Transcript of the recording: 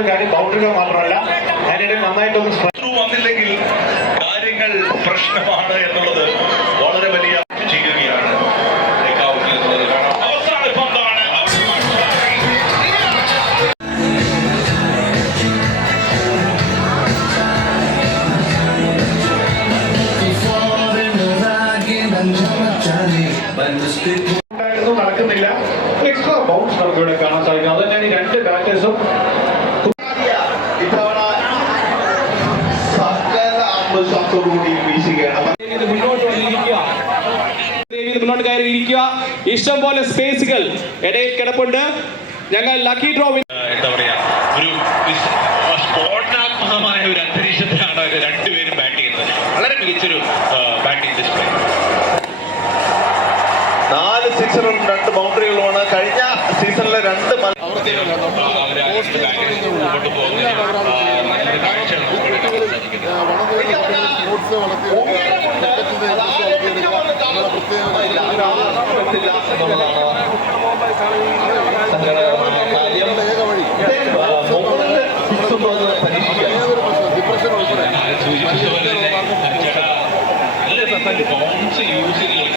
ഒരു കാര്യം, ബൗണ്ടറികൾ മാത്രമല്ല അതിനിടെ നന്നായിട്ടൊന്ന് വന്നില്ലെങ്കിൽ കാര്യങ്ങൾ പ്രശ്നമാണ് എന്നുള്ളത് വളരെ വലിയ ചെയ്യുകയാണ്. നടക്കുന്നില്ല. എക്സ്ട്രാ ബൗൺസ് നമുക്ക് ഇവിടെ കാണാൻ സാധിക്കും. അത് തന്നെയാണ് ഈ രണ്ട് ബാറ്റേഴ്സും മുന്നോട്ട് കയറിയിരിക്കുക. ഇഷ്ടം പോലെ സ്പേസുകൾ ഇടയിൽ കിടപ്പുണ്ട്. ഞങ്ങൾ ലക്കി ഡ്രോ എന്താ പറയാ, ഒരു സ്ഫോടനാത്മകമായ ഒരു അന്തരീക്ഷത്തിലാണ് രണ്ടുപേരും ബാറ്റ് ചെയ്യുന്നത്. വളരെ മികച്ചൊരു ബാറ്റിംഗ് ഡിസ്പ്ലേ. 4 സിക്സറും 2 ബൗണ്ടറികളുമാണ് കഴിഞ്ഞ സീസണിലെ 2 യൂസ്